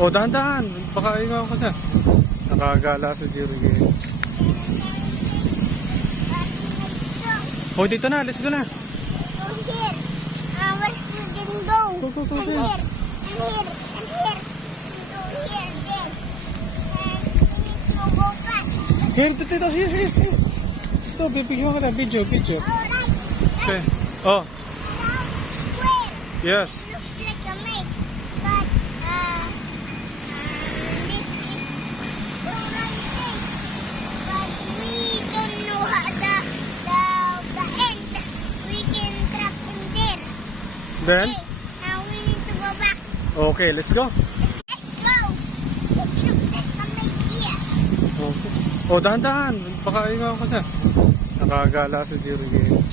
O, dahan-dahan. Baka ingaw ka na. Nakagala si Jerry Gale. O, dito na. Let's go na. Go here. Where we can go? Go, And there. here. And here. And here. We go here. Then. And we need to go back. Here, dito. Here. So, bibigyan ko na. Video. Alright. Okay. Oh, Around square. yes. Looks like a maze. But, this is the right way. But we don't know how the end. We can trap in there. Then? Okay, now we need to go back. Okay, let's go. Let's go. Look, there's a maze here. Okay. O, dahan-dahan. Baka ingaw ka na. Nakagala si Jerry Gale.